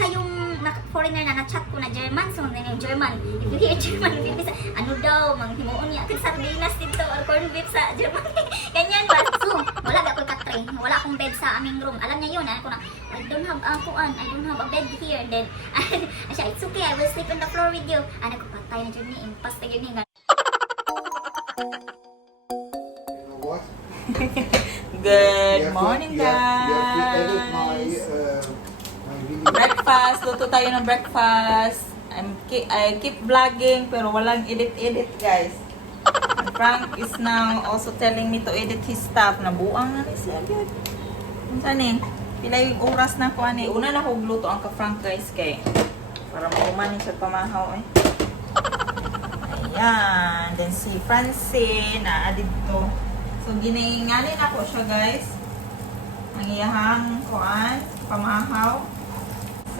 siya yung foreigner na na-chat ko na German. So, yung German. If you hear German, Filipina, ano daw, manghimuon niya. Kasi sardinas dito, or corned beef sa German. Ganyan ba? So, wala ako katry. Wala akong bed sa aming room. Alam niya yun. Ano ko na, I don't have a bed here. Then, siya, it's okay, I will sleep on the floor with you. Ano ko, patay na dyan niya. Impas na yun niya. What? Good morning, You have to edit guys. my video. Breakfast, luto tayo ng breakfast. I keep vlogging pero walang edit guys. And Frank is now also telling me to edit his stuff. Nabuang na ni siya yun. Saan eh? Pila yung oras na ko ani. Una na kong luto ang ka-Frank guys kay para makumanin siya pamahaw eh. Ayan. Then si Francine na dito. So ginainganin ako siya guys. Ang iyahang kuan, pamahaw.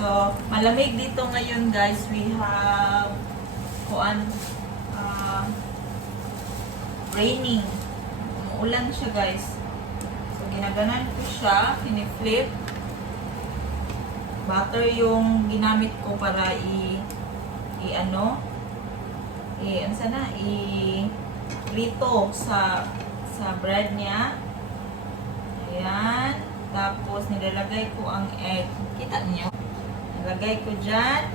So, malamig dito ngayon guys. We have kuan raining. Umuulan siya guys. So, ginaganan ko siya. Piniflip. Butter yung ginamit ko para rito sa bread niya. Ayan. Tapos, nilalagay ko ang egg. Kita niyo? Nilagay ko dyan.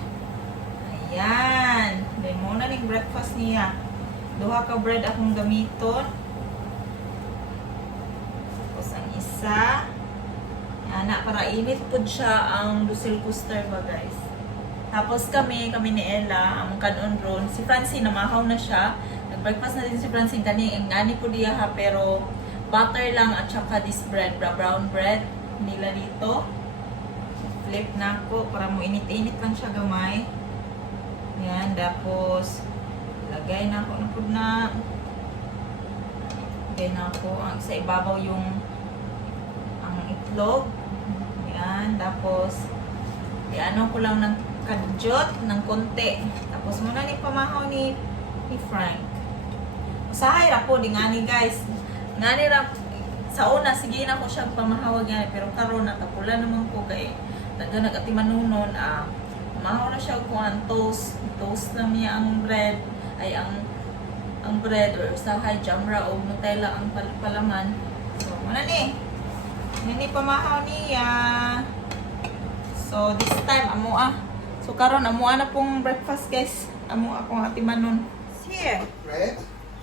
Ayan. Then, muna ning breakfast niya. Duha ka bread akong gamiton. Tapos, ang isa. Ana, para init po siya ang dusil coaster ba, guys. Tapos kami ni Ella, ang kanon ron. Si Francine, namahaw na siya. Nag-breakfast na din si Francine. Ngani po diya ha, pero butter lang at saka this bread, brown bread nila dito. Flip na ako para mo init-init lang siya gamay. Yan, tapos lagay na ako na. Lagay na ako ang sa ibabaw yung ang itlog. Yan, tapos iano ko lang ng kadyot ng konti. Tapos muna ni pamahaw ni Frank. Usahay ra po di ngani guys. Ngani ra sa una sige na ko siya pamahawag yan pero karon natapula naman ko kay daga nagatimanunon mahaw na siya kung ang toast lang niya ang bread ay ang bread or usahay jamra o Nutella ang palaman. So muna ni hindi pamahaw niya. So this time so karon na pong breakfast guys. Akong atimanon. Here. Bread?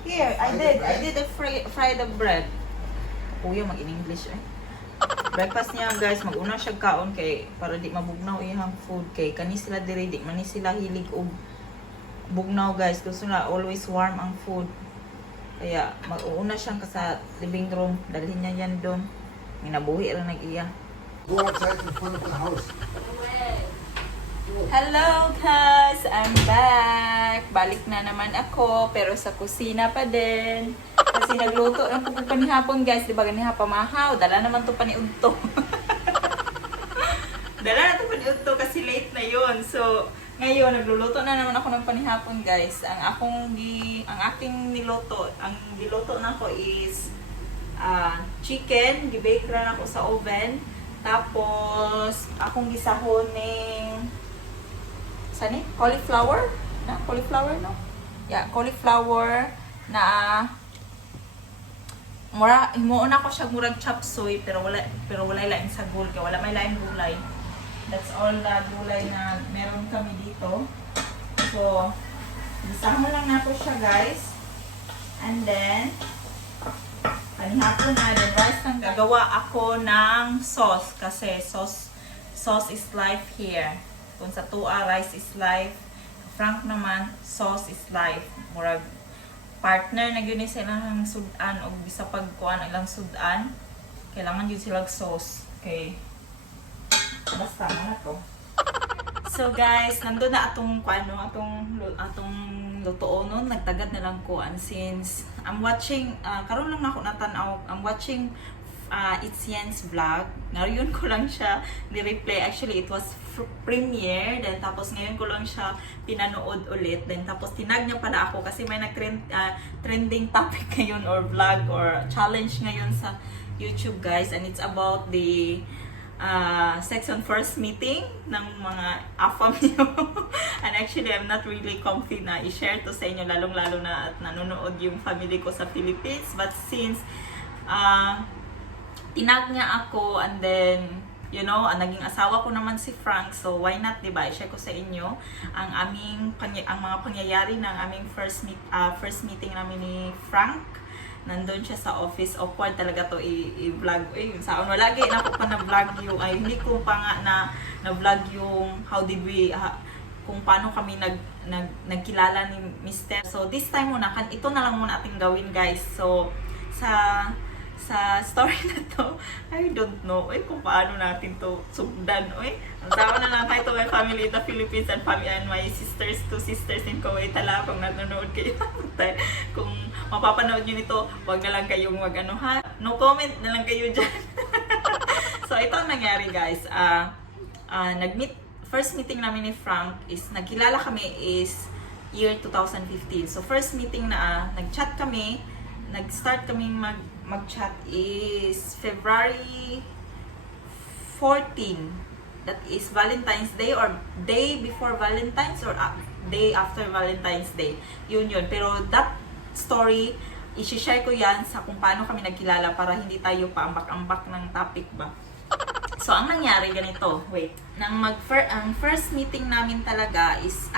Here, I did a fried bread. Kuya mag-in-English eh. Breakfast niya guys, mag-una siya kaon kay para di mabugnaw iyang food kay kani sila diri di man ni sila hilig og bugnaw guys. Gusto na always warm ang food. Kaya mag-una siyang sa living room, dalhin niya yan doon. Minabuhi ra nag-iya. Go outside in front of the house. Hello guys! I'm back! Balik na naman ako, pero sa kusina pa din. Kasi nagluto lang po panihapon guys. Diba ganihap pamahaw? Dala naman to paniudto. Dala na to paniudto kasi late na yon. So, ngayon, nagluluto na naman ako ng panihapon guys. Ang aking niluto, ang niluto na ko is chicken. Gibake na ako sa oven. Tapos, akong gisahon ng cauliflower? Cauliflower, no? Yeah, cauliflower na himuon ako siya murag chop suey pero wala laing sagol kaya wala may laing gulay. That's all the gulay na meron kami dito. So, isama lang nato siya guys. And then panihapon na din rice nang gagawa ako ng sauce kasi sauce is life here. Kung sa tua, rice is life. Frank naman, sauce is life. Murag partner na yun sila ng sudan o bisa pagkuhan ilang sudan. Kailangan yun silang sauce. Okay. Basta na to. So guys, nandun na atong lutoon. Nagtagad na lang ko. And since I'm watching, karon lang ako natanaw, I'm watching It's Yen's vlog. Ngayon ko lang siya ni-replay. Actually, it was premiere. Then, tapos ngayon ko lang siya pinanood ulit. Then, tapos tinag niya pala ako kasi may trending topic ngayon or vlog or challenge ngayon sa YouTube, guys. And it's about the section first meeting ng mga AFAM niyo. And actually, I'm not really comfy na i-share to sa inyo, lalong-lalo na at nanonood yung family ko sa Philippines. But since tinag niya ako, and then, you know, naging asawa ko naman si Frank, so why not, diba? I-share ko sa inyo ang ang mga pangyayari ng aming first meeting namin ni Frank. Nandun siya sa office. Awkward talaga to i-vlog. Yung saan wala na ako pa na-vlog yung, hindi ko pa nga na-vlog yung how did we, kung paano kami nagkilala ni Mr. So this time muna, ito na lang muna ating gawin, guys. So sa story na to, I don't know kung paano natin to sundan. Ang tama na lang tayo to my family in the Philippines and my two sisters in Kuwait. Tala, kung nanonood kayo, kung mapapanood nyo nito, wag na lang kayong no comment na lang kayo dyan. So ito ang nangyari, guys. First meeting namin ni Frank is, nagkilala kami is year 2015. So first meeting na nag-chat kami, nag-start kami mag-chat is February 14. That is Valentine's Day, or day before Valentine's, or day after Valentine's Day. Yun. Pero that story, i-share ko yan sa kung paano kami nagkilala para hindi tayo paambak-ambak ng topic ba. So, ang nangyari ganito. Wait. Ang first meeting namin talaga is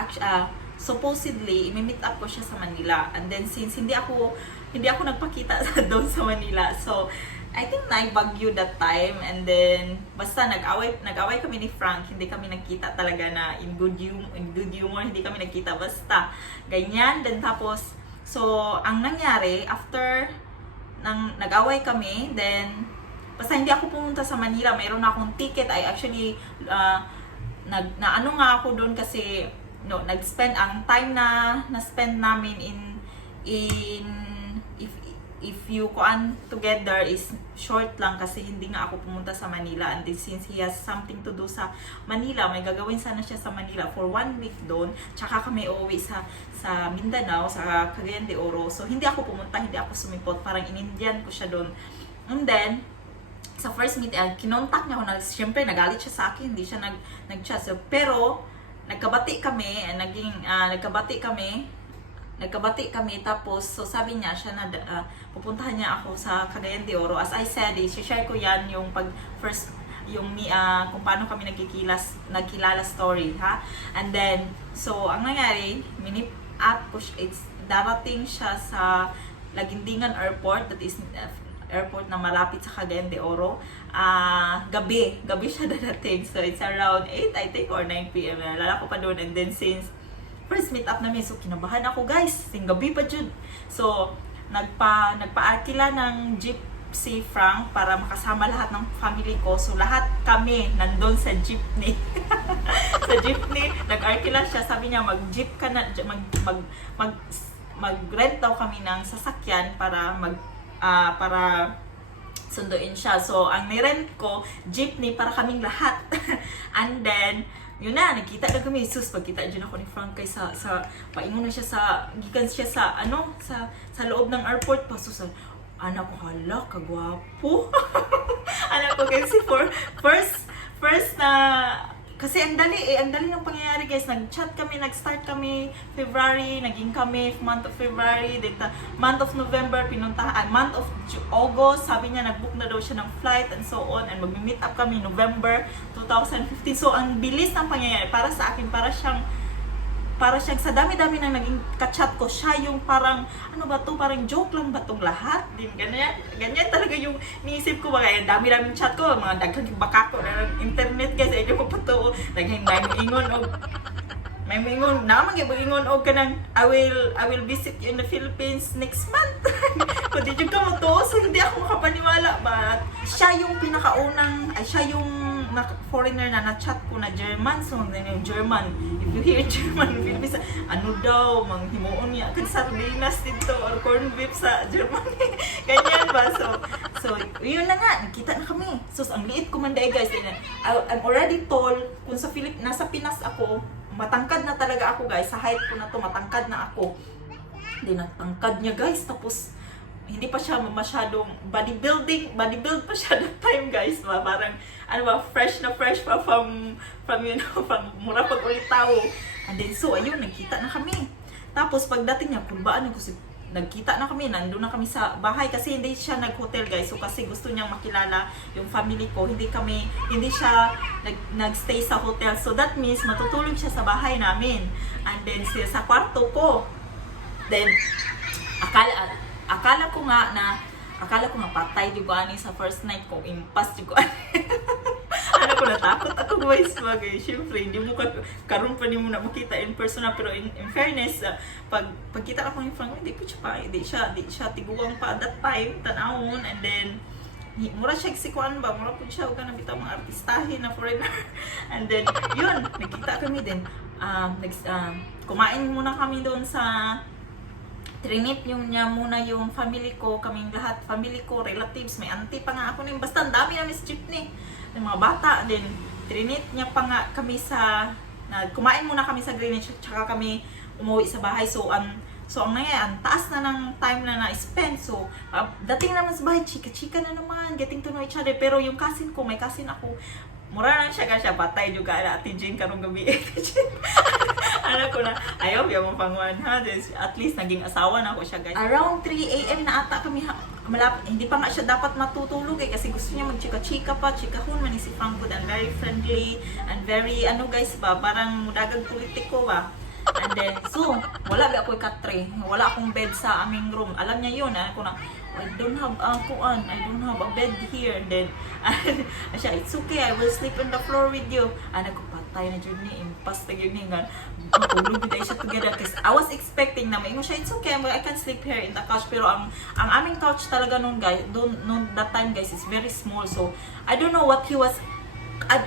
supposedly, i-meet up ko siya sa Manila. And then, since hindi ako nagpakita doon sa Manila. So, I think naibagyo that time. And then, basta nag-away kami ni Frank. Hindi kami nagkita talaga na in good humor. Hindi kami nagkita. Basta, ganyan. Then, tapos, so, ang nangyari, after nag-away kami, then, basta hindi ako pumunta sa Manila. Mayroon na akong ticket. I actually, naano nga ako doon kasi, nag-spend ang time na-spend namin if you kuan together is short lang kasi hindi nga ako pumunta sa Manila, and then since he has something to do sa Manila, may gagawin sana siya sa Manila for 1 week doon, tsaka kami uuwi sa Mindanao, sa Cagayan de Oro. So hindi ako pumunta, hindi ako sumipot, parang in-Indian ko siya doon. And then sa first meeting, kinontak niya ako, siyempre nagalit siya sa akin, hindi siya nag-chat. So, pero nagkabati kami, nagkabati kami, tapos so sabi niya siya na pupuntahan niya ako sa Cagayan de Oro. As I said, i-share ko yan yung kung paano kami nagkilala story, ha. And then so ang nangyari, minip up ko, darating siya sa Lagindingan Airport, that is airport na malapit sa Cagayan de Oro. Gabi siya dadating. So it's around 8 I think or 9 PM. Nalala ko pa doon. And then since first meet up namin, so kinabahan ako, guys. Sing gabi pa dyan. So nagpa-arkila ng jeep si Frank para makasama lahat ng family ko. So lahat kami nandun sa jeepney. Sa jeepney, nag-arkila siya. Sabi niya, mag-jeep ka na, mag-rent daw kami ng sasakyan para sunduin siya. So, ang nirent ko, jeepney para kaming lahat. And then, yun na, nagkita na kami. Sus, pagkita dyan ako ni Frank kay paingon na siya gikan siya sa loob ng airport pa. Sus, anak ko, hala, kagwapo. Anak ko, kasi first na, kasi ang dali ng pangyayari, guys. Nag-start kami February, naging kami month of February, month of November, month of August, sabi niya nag-book na daw siya ng flight and so on, and mag-meet up kami November 2015. So ang bilis ng pangyayari para sa akin, para siyang sa dami-dami nang naging kachat ko, siya yung parang, parang joke lang ba itong lahat? Ganyan talaga yung niisip ko. Kaya dami-daming chat ko, mga daghang baka ko na internet, guys, ay mo pa ito. Daghang may ingon, mag-ingon o ka ng, I will visit you in the Philippines next month. Kung di ka mo to, so hindi ako makapaniwala. But siya yung siya yung foreigner na na-chat ko na German. So, yung German, if you hear German, Philippines, daw, himuon niya, kag sardinas dito, or corned beef sa Germany. Ganyan ba? So, yun na nga, nakita na kami. So, ang liit ko man guys. I'm already tall. Kung nasa Pinas ako, matangkad na talaga ako, guys. Sa height ko na to, matangkad na ako. Hindi, natangkad niya, guys. Tapos, hindi pa siya masyadong bodybuild pa siya that time, guys. Parang ano ba, fresh pa from you know, from mura pag ulit tao. And then so ayun, nagkita na kami. Tapos pagdating niya, kulbaan ko si nagkita na kami, nandun na kami sa bahay kasi hindi siya nag-hotel, guys. So kasi gusto niyang makilala yung family ko. Hindi siya nagstay sa hotel. So that means matutulog siya sa bahay namin. And then sa kwarto ko. Then akala ko nga patay di ba ani sa first night ko, impas di ko. Ano ko, natakot ako, guys, bagay. Siyempre, hindi mo karoon pa ni mo na makita in person na, pero in fairness, pagkita ako ng Frank, hindi siya tiguang pa at that time, tanawon, and then mura siya eksikuan ba, mura po siya, huwag ka nabitaw mga artistahin na foreigner. And then yun, nagkita kami din, kumain muna kami doon sa trinip niya muna yung family ko, kaming lahat, family ko, relatives, may auntie pa nga ako, basta ang dami namin sa jeepney ng mga bata. Then trinip niya pa nga kami kumain muna kami sa Greenwich, tsaka kami umuwi sa bahay. So ang nangyayari, ang taas na ng time na na-spend. So dating naman sa bahay, chika na naman, getting to know each other. Pero yung cousin ko, may cousin ako, mura lang siya patay juga na Ate Jane karong gabi. Anak ko na, ayaw mo panguan ha. At least naging asawa na ako siya, guys. Around 3 AM na ata kami, hindi pa nga siya dapat matutulog kasi gusto niya magchika-chika pa, chikahon man si Franco, and very friendly and very guys ba, parang mudagang politiko ba. And then so wala ba ako katre, wala akong bed sa aming room. Alam niya yun, ako na, I don't have a bed here. And then siya, it's okay, I will sleep on the floor with you. Anak ko, patay na dyan ni, impas na yun nga, matulog din siya together. Kasi I was expecting na may siya, it's okay, I can sleep here in the couch. Pero ang aming couch talaga noon, guys, that time, guys, is very small. So I don't know what he was,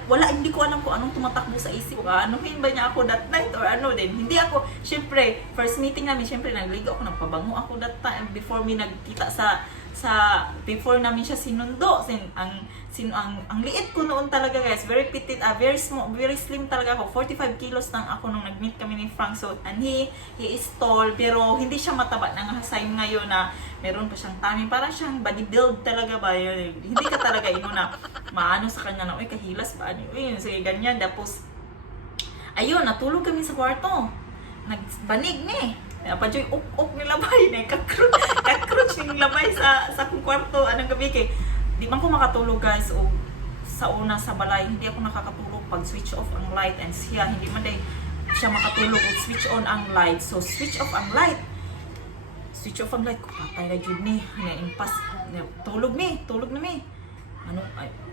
hindi ko alam kung anong tumatakbo sa isip ko. Anuhin ba niya ako that night or ano din. Hindi ako, syempre, first meeting namin, syempre nagligo ako, nagpabango ako that time before mi nagkita before namin siya sinundo. Ang liit ko noon talaga, guys, very petite, very small, very slim talaga ako. 45 kilos lang ako nung nag-meet kami ni Frank. So, and he is tall, pero hindi siya mataba na same ngayon na meron pa siyang tummy. Parang siyang bodybuild talaga ba yun. Hindi ka talaga na maano sa kanya na, uy, kahilas ba? Uy, sige, ganyan. Tapos, ayun, natulog kami sa kwarto. Nagbanig ni. Padyo'y up nilabay na kakrutch yung labay sa kong kwarto anong gabi kay di man ko makatulog, guys. O sa una sa balay hindi ako nakakatulog pag switch off ang light, and siya hindi man day siya makatulog o switch on ang light. So switch off ang light ko, patay na jud ni impas, tulog na mi.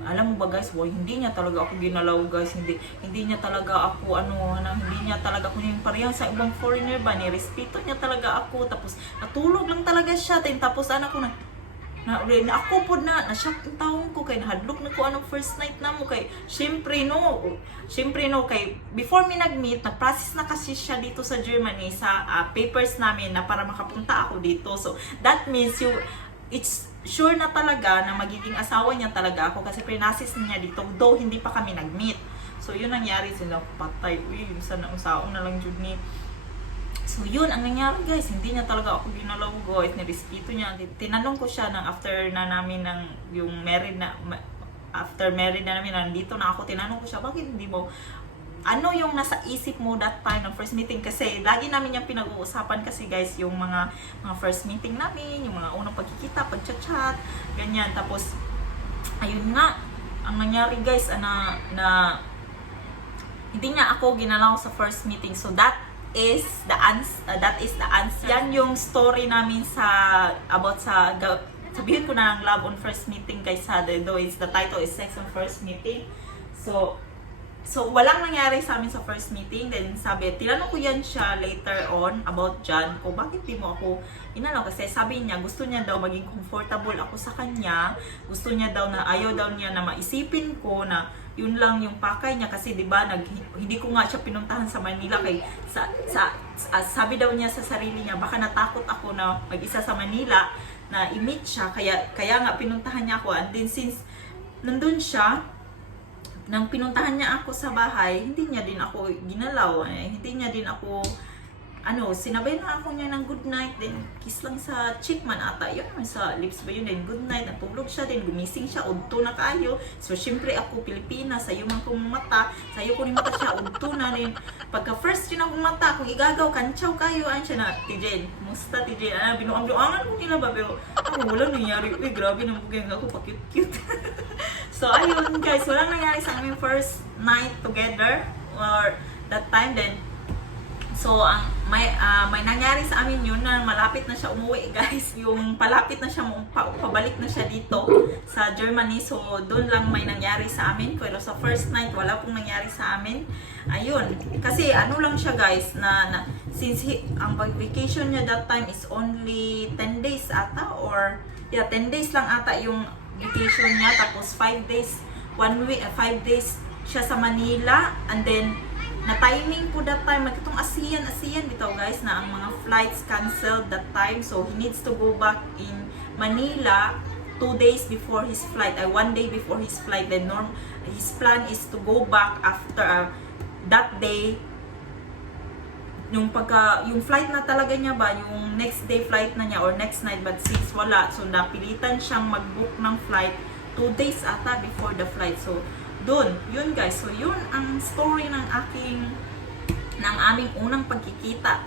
Alam mo ba, guys, hindi niya talaga ako ginalaw, guys. Hindi niya talaga ako hindi niya talaga ako yung parehang sa ibang foreigner ba, ni respeto niya talaga ako. Tapos natulog lang talaga siya. Tapos ako ako po na-shock yung taong ko kay nahadlok na ko anong first night na mo kay syempre no kay before mi nag-meet, nag-process na kasi siya dito sa Germany sa papers namin na para makapunta ako dito. So that means it's sure na talaga na magiging asawa niya talaga ako kasi prinasis niya dito, though hindi pa kami nag-meet. So yun nangyari, sila patay, sana usaon na lang jud ni. So yun ang nangyari, guys, hindi niya talaga ako ginalaw, guys, nirespeto niya. Tinanong ko siya after married na namin, nandito na ako, tinanong ko siya, bakit hindi mo, ano yung nasa isip mo that time ng first meeting? Kasi lagi namin yung pinag-uusapan kasi, guys, yung mga first meeting namin, yung mga unang pagkikita, pag-chat, ganyan. Tapos ayun nga ang nangyari, guys, na hindi niya ako ginalaw sa first meeting. So that is the answer. Yan yung story namin sabihin ko na ng love on first meeting, guys, though the title is sex on first meeting. So walang nangyari sa amin sa first meeting. Then tinanong ko yan siya later on about John ko, bakit di mo ako inalaw? Kasi sabi niya, gusto niya daw maging comfortable ako sa kanya. Gusto niya daw na ayaw daw niya na maisipin ko na yun lang yung pakay niya. Kasi diba, hindi ko nga siya pinuntahan sa Manila kay sabi daw niya sa sarili niya, baka natakot ako na mag-isa sa Manila na i-meet siya, kaya nga pinuntahan niya ako. And then since nandun siya, nang pinuntahan niya ako sa bahay, hindi niya din ako ginalaw, hindi niya din ako sinabay na ako niya ng good night, then kiss lang sa cheek man ata, yun naman sa lips ba yun, then good night, natulog siya, then gumising siya, udto na kayo. So syempre ako Pilipina, sayo man kong mata, sayo ko ni mata siya, udto na, then pagka first yun akong mata, kung igagaw, kantsaw kayo, an siya na, Tijen, musta Tijen, binuang-binuangan ko nila ba, pero wala nangyari, uy, grabe na bugay ako, pa-cute-cute. So ayun guys, walang nangyari sa aming first night together, or that time, then so, may nangyari sa amin yun na malapit na siya umuwi, guys. Yung palapit na siya, pabalik na siya dito sa Germany. So, doon lang may nangyari sa amin. Pero sa first night, wala pong nangyari sa amin. Ayun. Kasi ano lang siya, guys, since ang vacation niya that time is only 10 days ata, or 10 days lang ata yung vacation niya. Tapos 5 days, 1 week, 5 days siya sa Manila. And then, na timing po that time, magkatong ASEAN bitaw guys, na ang mga flights canceled that time. So, he needs to go back in Manila 2 days before his flight, 1 day before his flight. Then, his plan is to go back after that day. Yung flight na talaga niya ba, yung next day flight na niya or next night, but since wala, so napilitan siyang mag-book ng flight 2 days ata before the flight. So, yun guys. So, yun ang story ng aming unang pagkikita.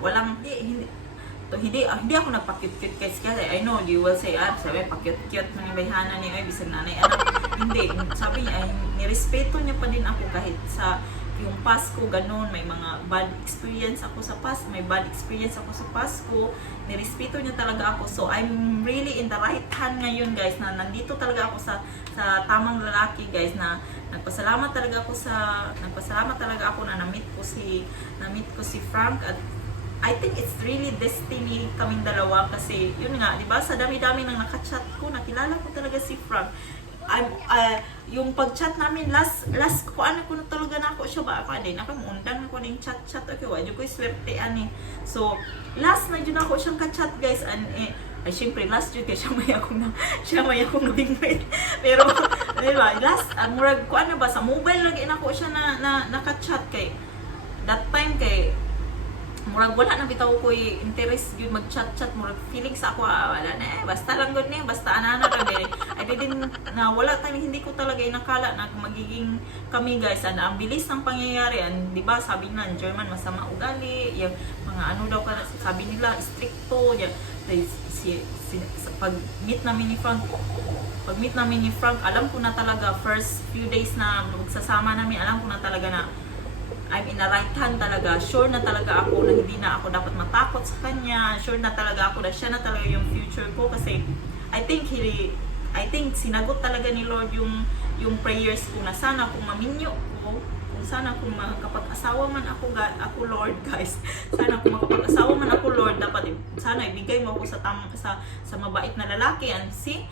Hindi ako nagpa-cute-cute guys. Kasi I know you will say, sabi, pa-cute-cute ng bayhana niya, bisan nanay, hindi. Sabi niya, nirespeto niya pa din ako kahit sa yung Pasko, ganun, may mga bad experience ako sa Pasko, nirespeto niya talaga ako. So, I'm really in the right hand ngayon guys, na nandito talaga ako sa tamang lalaki guys, na nagpasalamat talaga ako na na-meet ko si Frank. At I think it's really destiny kaming dalawa, kasi yun nga, di ba, sa dami-dami ng nakachat ko, nakilala ko talaga si Frank. Yung pag-chat namin, last ko na talaga na ako siya ba, ako din, nakamundan ako ng chat, okay, wadyo ko swerte ani. So, last na yun ako siyang ka-chat guys, and ay syempre last yun, kaya siya may akong nabingwit. Pero, diba, last, murag ko ba, sa mobile lagi na ako siya na naka-chat kay, that time kay, murag wala na bitaw ko interest yun mag-chat, murag feeling sa ako, wala na basta lang good niya, basta anana lang I didn't, wala tayo, hindi ko talaga inakala na magiging kami guys. Ang bilis ng pangyayari, di ba, sabi na, German masama ugali, yung mga daw ka, sabi nila, stricto, yung, pag-meet namin ni Frank, alam ko na talaga, first few days na magsasama namin, alam ko na talaga na I'm in the right hand talaga. Sure na talaga ako na hindi na ako dapat matakot sa kanya. Sure na talaga ako na siya na talaga yung future ko, kasi I think sinagot talaga ni Lord yung prayers ko na sana kung maminyo ko, sana kung makapag-asawa man ako Lord guys. Sana kung makapag-asawa man ako Lord, dapat sana ibigay mo ako sa mabait na lalaki. And si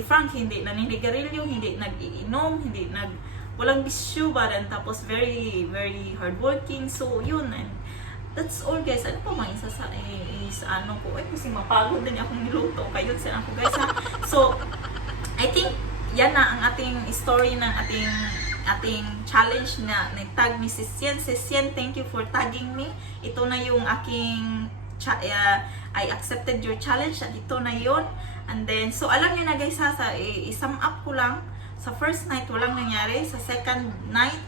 Frank hindi naninigarilyo, hindi nag-iinom, walang bisyo ba, and tapos very very hardworking. So yun, and that's all guys. Ano pa mga isa sa ko, kasi mapagod din akong niluto kayo sa ako guys ha. So I think yan na ang ating story ng ating challenge na nag-tag ni Sisien. Thank you for tagging me. Ito na yung aking I accepted your challenge, at ito na yun. And then, so alam niyo na guys ha, i-sum up ko lang. Sa first night, walang nangyari. Sa second night,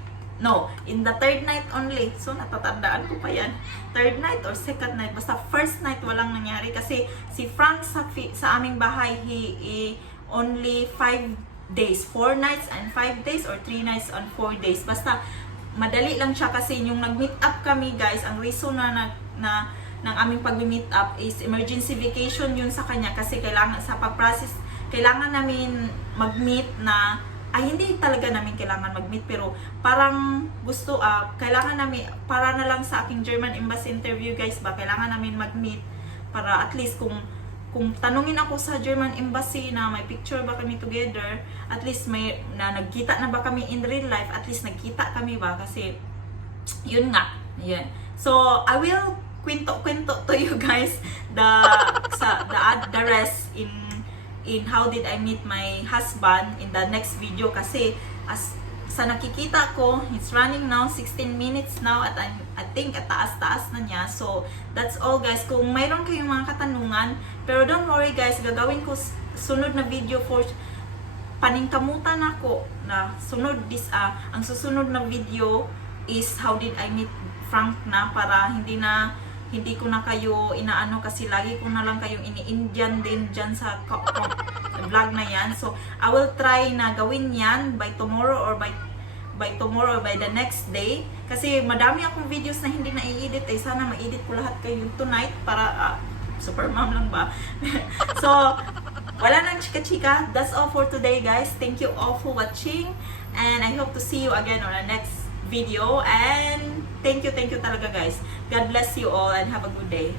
in the third night only. So, natatandaan ko pa yan. Third night or second night. Basta first night, walang nangyari. Kasi si Frank sa aming bahay, he only 5 days. 4 nights and 5 days, or 3 nights and 4 days. Basta, madali lang siya kasi yung nag-meet up kami, guys. Ang reason ng aming pag-meet up is emergency vacation yun sa kanya. Kasi kailangan namin mag-meet na, hindi talaga namin kailangan mag-meet, pero parang gusto, kailangan namin, para na lang sa aking German Embassy interview guys ba, kailangan namin mag-meet para at least kung tanungin ako sa German Embassy na may picture ba kami together, at least nagkita na ba kami in real life, at least nagkita kami ba, kasi yun nga, yun. So, I will kwento to you guys the rest in how did I meet my husband in the next video, kasi sa nakikita ko, it's running now 16 minutes now at I think at taas-taas na niya. So, that's all guys. Kung mayroon kayong mga katanungan, pero don't worry guys, gagawin ko sunod na video for paningkamutan ako na sunod ang susunod na video is how did I meet Frank na, para hindi ko na kayo inaano, kasi lagi ko na lang kayong ini-Indian din dyan sa vlog na yan. So, I will try na gawin yan by tomorrow or by the next day. Kasi madami akong videos na hindi na i-edit. Sana ma-edit ko lahat kayo tonight para super mom lang ba? So, wala nang chika-chika. That's all for today guys. Thank you all for watching. And I hope to see you again on the next video. And thank you talaga guys. God bless you all and have a good day.